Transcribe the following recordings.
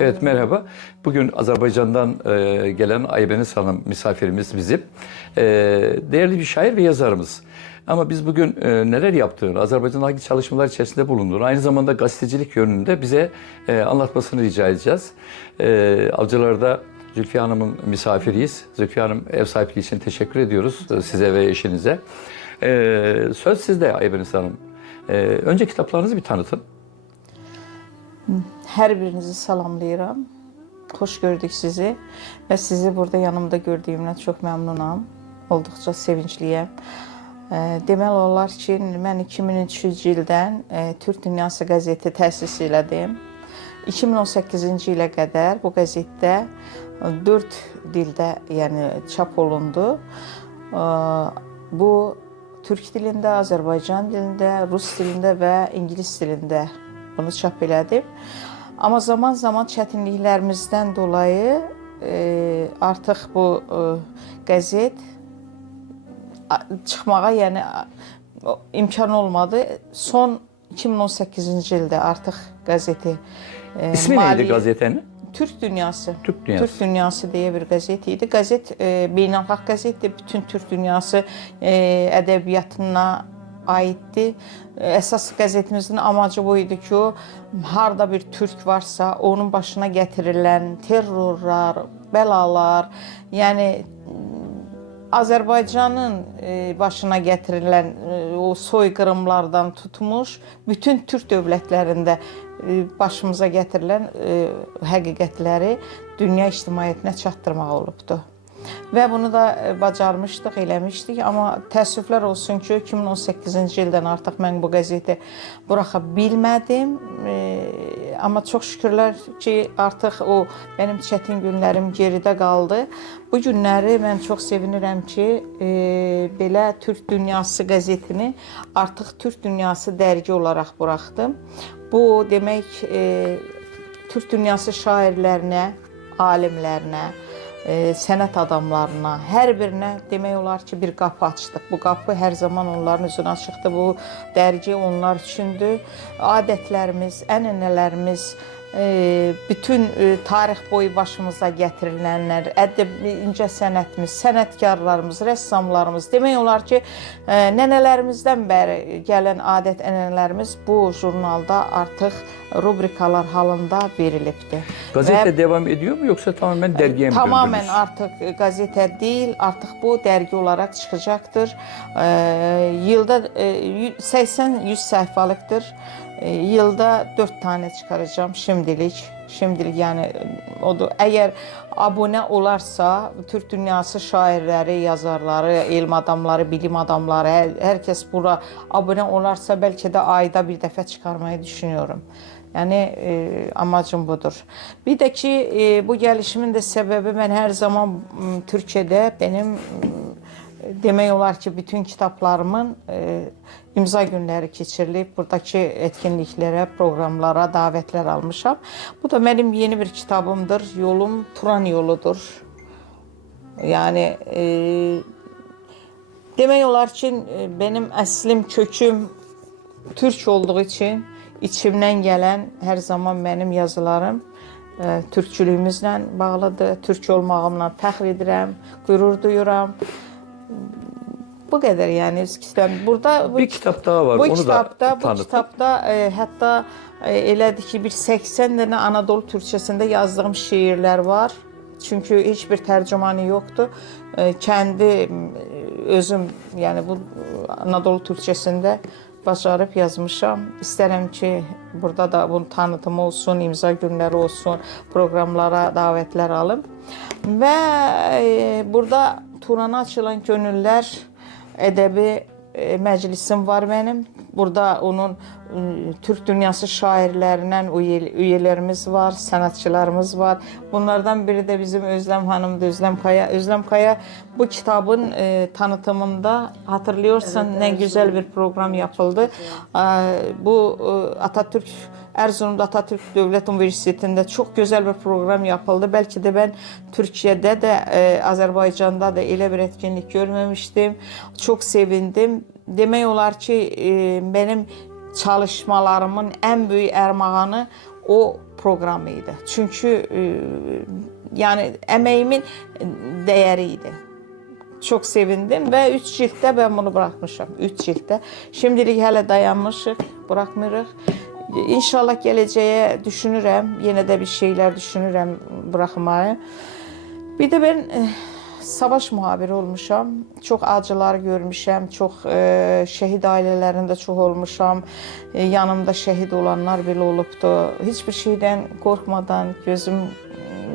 Evet, merhaba. Bugün Azerbaycan'dan gelen Aybeniz Hanım misafirimiz bizim. Değerli bir şair ve yazarımız. Ama biz bugün neler yaptığını, Azerbaycan'da hangi çalışmalar içerisinde bulunduğunu, aynı zamanda gazetecilik yönünde bize anlatmasını rica edeceğiz. Avcılar'da Zülfiye Hanım'ın misafiriyiz. Zülfiye Hanım, ev sahipliği için teşekkür ediyoruz size ve eşinize. Söz sizde Aybeniz Hanım. Önce kitaplarınızı bir tanıtın. Hər birinizi salamlayıram. Xoş gördük sizi və sizi burada yanımda gördüyümdən çox məmnunam. Olduqca sevincliyəm. Deməli olar ki, mən 2003-cü ildən Türk Dünyası qəzeti təsis elədim. 2018-ci ilə qədər bu qəzetdə 4 dildə, yəni çap olundu. Bu Türk dilində, Azərbaycan dilində, Rus dilində və İngilis dilində bunu çap elədim. Amma zaman-zaman çətinliklərimizdən dolayı artıq bu qəzet çıxmağa yəni imkan olmadı. Son 2018-ci ildə artıq qəzeti İsmi neydi gazetenin? Türk Dünyası. Türk Dünyası. Türk Dünyası diye bir gazete idi. Gazet beynəlxalq qəzetdir. Bütün Türk Dünyası ədəbiyyatına aiddir. Əsas qəzetimizin amacı bu idi ki, o harda bir türk varsa onun başına gətirilən terrorlar, bəlalar, yəni Azərbaycanın başına gətirilən o soyqırımlardan tutmuş, bütün Türk dövlətlərində başımıza gətirilən həqiqətləri dünya ictimaiyyətinə çatdırmaq olubdur. Və bunu da bacarmışdıq, eləmişdik. Amma təəssüflər olsun ki, 2018-ci ildən artıq mən bu qəzeti buraxa bilmədim. Amma çox şükürlər ki, artıq o mənim çətin günlərim geridə qaldı. Bu günləri mən çox sevinirəm ki, belə Türk Dünyası qəzetini artıq Türk Dünyası dərgi olaraq buraxdım. Bu demək, Türk Dünyası şairlərinə, alimlərinə, sənət adamlarına, hər birinə demək olar ki, bir qapı açdıq. Bu qapı hər zaman onların üzünə açıqdır. Bu dərgi onlar üçündür. Adətlərimiz, ənənələrimiz, bütün tarix boyu başımıza gətirilənlər, ədəbi incəsənətimiz, sənətkarlarımız, rəssamlarımız, demək olar ki, nənələrimizdən bəri gələn adət-ənənələrimiz bu jurnalda artıq rubrikalar halında verilibdir. Gazete devam ediyor mu yoksa tamamen dergiye mi döndünüz? Tamamen artıq qazete deyil, artıq bu dərgi olaraq çıxacaqdır. Yılda 80-100 səhifəlikdir. Yılda 4 tane çıxaracağım şimdilik. Şimdilik yəni odur. Əgər abunə olarsa, Türk Dünyası şairləri, yazarları, elm adamları, bilim adamları, hər kəs bura abunə olarsa, bəlkə də ayda bir dəfə çıxarmayı düşünüyorum. Yəni amacım budur. Bir də ki, bu gəlişimin də səbəbi mən hər zaman Türkiyədə benim demək olar ki, bütün kitablarımın imza günləri keçirilib. Buradakı etkinliklərə, proqramlara davətlər almışam. Bu da mənim yeni bir kitabımdır. Yolum Turan yoludur. Yəni demək olar ki, benim əslim, köküm Türk olduğu üçün içimdən gələn hər zaman mənim yazılarım türkçülüyümüzlə bağlıdır. Türk olmağımla fəxr edirəm, qürur duyuram. Bu qədər yəni burada bir kitap daha var. Bu Onu kitabda, da bu tanıtın. kitabda hətta elədir ki, bir 80 dənə Anadolu türkçəsində yazdığım şeirlər var. Çünki heç bir tərcümanı yoxdur. Kəndi özüm, yəni bu Anadolu türkçəsində bacarıb yazmışam. İstərəm ki, burada da bunun tanıtımı olsun, imza günləri olsun, proqramlara davətlər alım. Və burada Turana açılan könüllər ədəbi məclisim var mənim. Burada onun Türk Dünyası şairlərindən üyelərimiz var, sənətçilərimiz var. Bunlardan biri də bizim Özlem Hanımdır, Özlem Kaya. Özlem Kaya bu kitabın tanıtımında hatırlıyorsan ne güzel bir program yapıldı. Bu Atatürk Erzurum'da Atatürk Devlet Üniversitesi'nde çok güzel bir program yapıldı. Belki de ben Türkiye'de de Azerbaycan'da da öyle bir etkinlik görmemiştim. Çok sevindim. Demək olar ki, benim çalışmalarımın en büyük ərmağanı o proqram idi. Çünki yəni əməyimin dəyəri idi. Çox sevindim və 3 cilddə mən bunu buraxmışam. 3 cilddə. Şimdilik hələ dayanmışıq, buraxmırıq. İnşallah gələcəyə düşünürəm, yenə də bir şeylər düşünürəm buraxmayı. Bir də mən savaş mühabiri olmuşam. Çox acılar görmüşəm, çox şəhid ailələrində çox olmuşam. Yanımda şəhid olanlar belə olubdu. Heç bir şeydən qorxmadan gözüm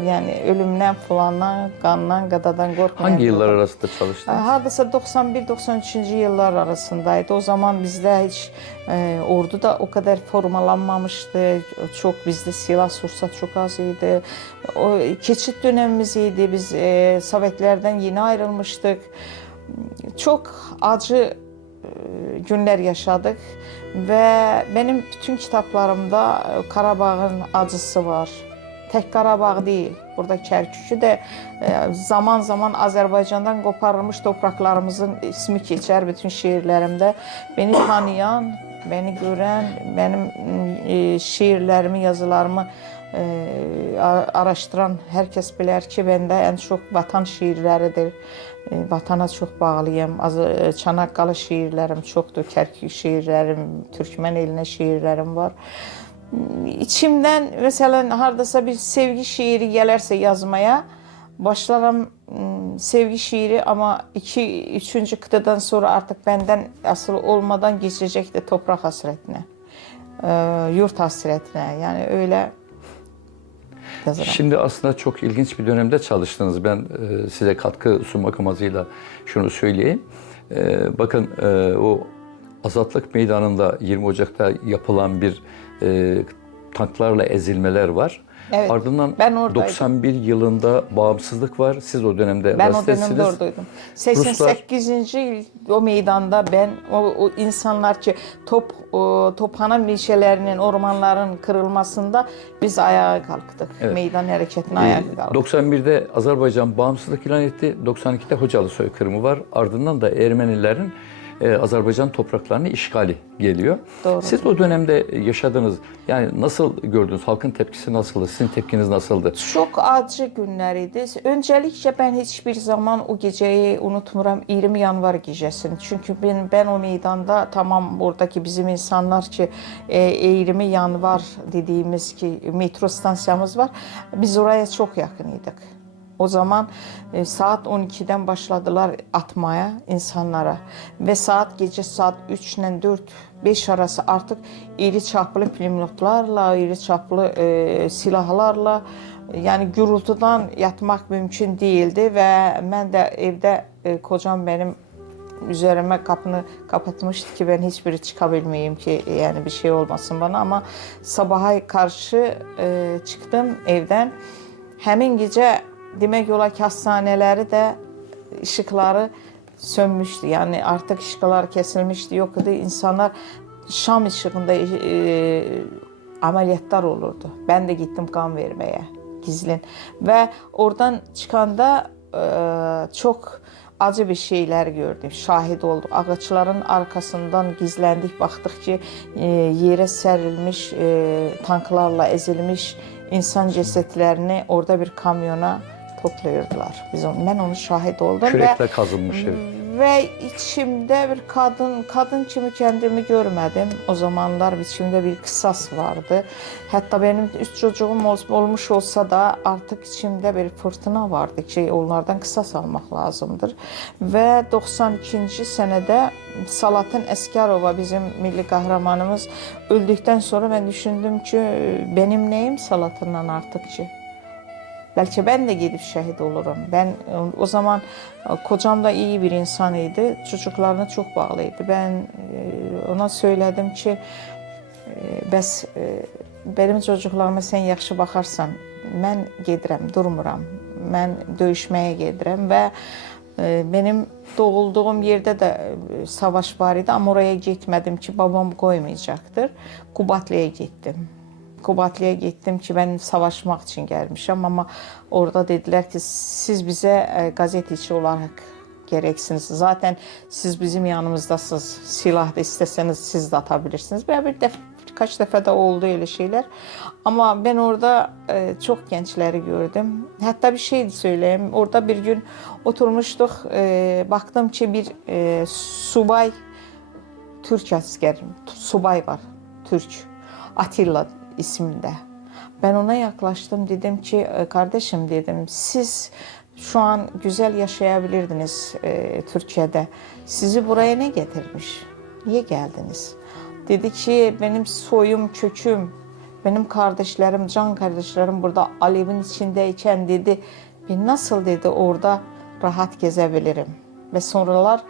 yəni ölümdən, falandan, qandan, qadadan qorxmayan. Hangi yıllar arasında çalıştınız? Hardasa 91-93-cü yıllar arasındaydı. O zaman bizdə heç ordu da o qədər formalanmamışdı. Çox bizdə silah sursat çox az idi. O keçid dövrümüz idi. Biz Sovetlərdən yeni ayrılmışdıq. Çox acı günlər yaşadıq və mənim bütün kitablarımda Qarabağın acısı var. Tək Qarabağ deyil, burada Kərkükü də zaman-zaman Azərbaycandan qoparılmış torpaqlarımızın ismi keçər bütün şeirlərimdə. Beni tanıyan, beni görən, mənim şeirlərimi, yazılarımı araşdıran hər kəs bilər ki, məndə ən çox vatan şeirləridir. Vatana çox bağlıyam. Çanaqqalı şeirlərim çoxdur, Kərkük şeirlərim, Türkmən elinə şeirlərim var. İçimdən məsələn hardasa bir sevgi şeiri gələrsə yazmaya başlaram sevgi şeiri amma 2-3-cü qıtadan sonra artıq bəndən asılı olmadan keçəcəkdir torpaq həsrətinə, yurt həsrətinə. Yəni öyle yazıram. Şimdi aslında çok ilginç bir dönemde çalıştınız. Ben size katkı sunmak amacıyla şunu söyleyeyim. Bakın o Azatlık Meydanı'nda 20 Ocak'ta yapılan bir tanklarla ezilmeler var. Evet, Ardından ben oradaydım. 91 yılında bağımsızlık var. Siz o dönemde Ben o gazetesiniz. dönemde oradaydım. 88. yıl o meydanda ben o insanlar ki Tophana meşələrinin, ormanların kırılmasında biz ayağa kalktık. Evet. Meydan hareketine ayağa kalktık. 91'de Azerbaycan bağımsızlık ilan etti. 92'de Hocalı soykırımı var. Ardından da Ermenilerin Azerbaycan topraklarını işgali geliyor. Doğru. Siz o dönemde yaşadınız. Yani nasıl gördünüz? Halkın tepkisi nasıldı? Sizin tepkiniz nasıldı? Çok acı günler idi. Öncelikle ben hiçbir zaman o geceyi unutmuram. 20 yanvar gecesini. Çünkü ben o meydanda tamam oradaki bizim insanlar ki 20 yanvar dediğimiz ki metro stansiyamız var. Biz oraya çok yakınıydık. O zaman saat 12'den başladılar atmaya insanlara ve gece saat 3 ile 4-5 arası artık iri çaplı pulemyotlarla, iri çaplı silahlarla yani gürültüden yatmak mümkün değildi ve ben de evde kocam benim üzerime kapını kapatmıştı ki ben hiçbiri çıkabilmeyeyim ki yani bir şey olmasın bana ama sabaha karşı çıktım evden. Hemen gece demək olar ki, hastaneləri də ışıqları sönmüşdü. Yəni artıq ışıqlar kəsilmişdi, yox idi. İnsanlar şam işığında ameliyatlar olurdu. Ben de gittim kan vermeye gizlin. Ve oradan çıkanda çok acı bir şeyler gördüm, şahit olduk. Ağaçların arkasından gizlendik, baktık ki yere serilmiş, tanklarla ezilmiş insan cesetlerini orada bir kamyona toplayırdılar. Ben onu şahit oldum. Kürekle kazınmış ev. Ve içimde bir kadın kimi kendimi görmedim. O zamanlar içimde bir kısas vardı. Hatta benim 3 çocuğum olmuş olsa da artık içimde bir fırtına vardı ki onlardan kısas almak lazımdır. Ve 92. senede Salatın Əsgərova bizim milli kahramanımız öldükten sonra ben düşündüm ki benim neyim Salatından artık ki. Belki ben de gidip şehit olurum. Ben o zaman kocam da iyi bir insan idi. Çocuklarına çok bağlıydı. Ben ona söyledim ki bəs benim çocuklarıma sen yaxşı baxarsan mən gedirəm, durmuram. Mən döyüşməyə gedirəm və benim doğulduğum yerde de savaş var idi ama oraya gitmedim ki babam koymayacaktır. Kubatlı'ya gittim. Kubatlı'ya gittim ki ben savaşmak için gelmişim ama orada dediler ki siz bize gazeteci olarak gereksiniz. Zaten siz bizim yanımızdasınız. Silah da isteseniz siz de atabilirsiniz. Birkaç defa da oldu öyle şeyler. Ama ben orada çok gençleri gördüm. Hatta bir şey söyleyeyim. Orada bir gün oturmuştuk. Baktım ki bir subay, Türk asker, subay var. Türk. Atilla isminde. Ben ona yaklaştım. Dedim ki kardeşim dedim siz şu an güzel yaşayabilirdiniz Türkiye'de. Sizi buraya ne getirmiş? Niye geldiniz? Dedi ki benim soyum, köküm, benim kardeşlerim, can kardeşlerim burada alevin içindeyken dedi ben nasıl dedi orada rahat gezebilirim. Ve sonralar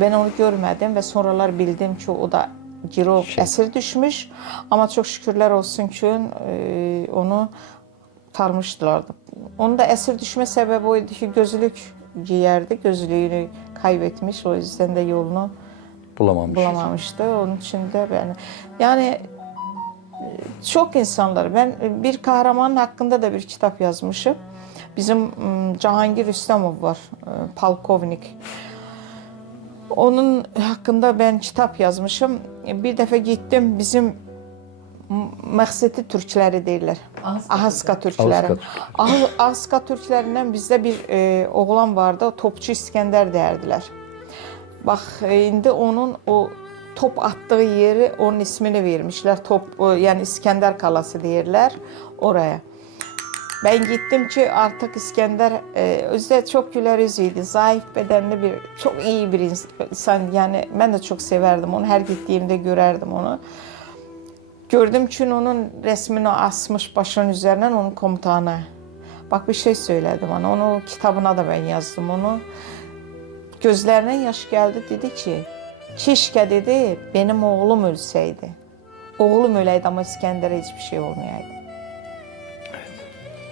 ben onu görmedim ve sonralar bildim ki o da Girov esir düşmüş. Ama çok şükürler olsun ki onu kurtarmışlardı. Onun da esir düşme sebebi oydu ki gözlük giyerdi. Gözlüğünü kaybetmiş. O yüzden de yolunu bulamamıştı. Onun için de yani çok insanlar. Ben bir kahramanın hakkında da bir kitap yazmışım. Bizim Cahangir Rüstemov var. Polkovnik. Onun hakkında ben kitap yazmışım. Bir defa gittim bizim Məqsədi Türkləri deyirlər. Ahıska Türkləri. Ahıska Türklərindən bizdə bir oğlan vardı. O topçu İskəndər deyərdilər. Bax indi onun o top atdığı yeri onun ismini vermişlər. Yəni İskəndər qalası deyirlər oraya. Ben gittim ki artık İskender özü de çok güler yüzlüydü. Zayıf bedenli çok iyi bir insan. Yani ben de çok severdim onu. Her gittiğimde görerdim onu. Gördüm ki onun resmini asmış başının üzerinden onun komutanı. Bak bir şey söyledi bana. Onu kitabına da ben yazdım onu. Gözlerine yaş geldi dedi ki keşke dedi benim oğlum ölseydi. Oğlum öleydi ama İskender'e hiçbir şey olmayaydı.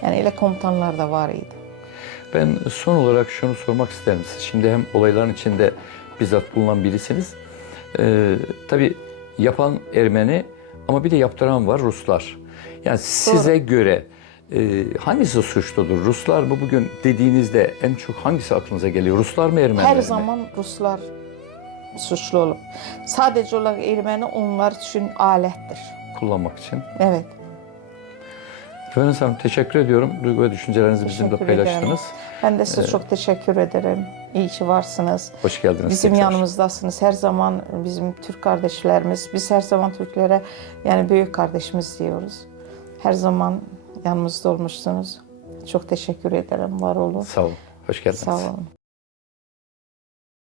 Yani öyle komutanlar da var idi. Ben son olarak şunu sormak isterim. Siz şimdi hem olayların içinde bizzat bulunan birisiniz. Tabii yapan Ermeni ama bir de yaptıran var Ruslar. Yani size göre hangisi suçludur? Ruslar mı bugün dediğinizde en çok hangisi aklınıza geliyor? Ruslar mı Ermeniler mi? Her zaman Ruslar suçlu olup. Sadece olarak Ermeni onlar için alettir. Kullanmak için. Evet. Efendim Hanım teşekkür ediyorum. Duygu ve düşüncelerinizi bizimle paylaştınız. Ben de size çok teşekkür ederim. İyi ki varsınız. Hoş geldiniz. Bizim yanımızdasınız. Her zaman bizim Türk kardeşlerimiz. Biz her zaman Türklere yani büyük kardeşimiz diyoruz. Her zaman yanımızda olmuşsunuz. Çok teşekkür ederim. Var olun. Sağ olun. Hoş geldiniz. Sağ olun.